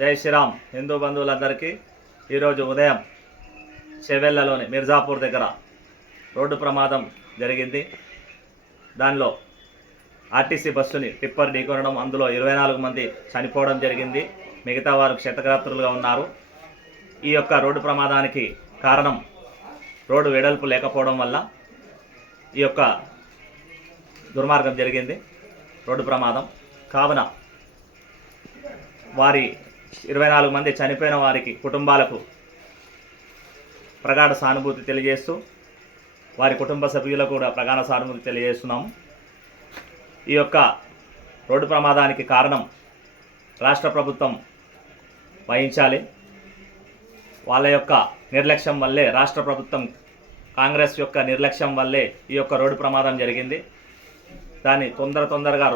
జై శ్రీరామ్. హిందూ బంధువులందరికీ ఈరోజు ఉదయం చెవెళ్లలోని మిర్జాపూర్ దగ్గర రోడ్డు ప్రమాదం జరిగింది. దానిలో ఆర్టీసీ బస్సుని టిప్పర్ ఢీకొనడం, అందులో 24 మంది చనిపోవడం జరిగింది. మిగతా వారు క్షతగాత్రులుగా ఉన్నారు. ఈ యొక్క రోడ్డు ప్రమాదానికి కారణం రోడ్డు వెడల్పు లేకపోవడం వల్ల ఈ యొక్క దుర్మార్గం జరిగింది, రోడ్డు ప్రమాదం. కావున వారి 24 మంది చనిపోయిన వారికి కుటుంబాలకు ప్రగాఢ సానుభూతి తెలియజేస్తూ వారి కుటుంబ సభ్యులకు కూడా ప్రగాఢ సానుభూతి తెలియజేస్తున్నాము. ఈ యొక్క రోడ్డు ప్రమాదానికి కారణం రాష్ట్ర ప్రభుత్వం వహించాలి. వాళ్ళ యొక్క నిర్లక్ష్యం వల్లే, రాష్ట్ర ప్రభుత్వం కాంగ్రెస్ యొక్క నిర్లక్ష్యం వల్లే ఈ యొక్క రోడ్డు ప్రమాదం జరిగింది. దాన్ని తొందరగా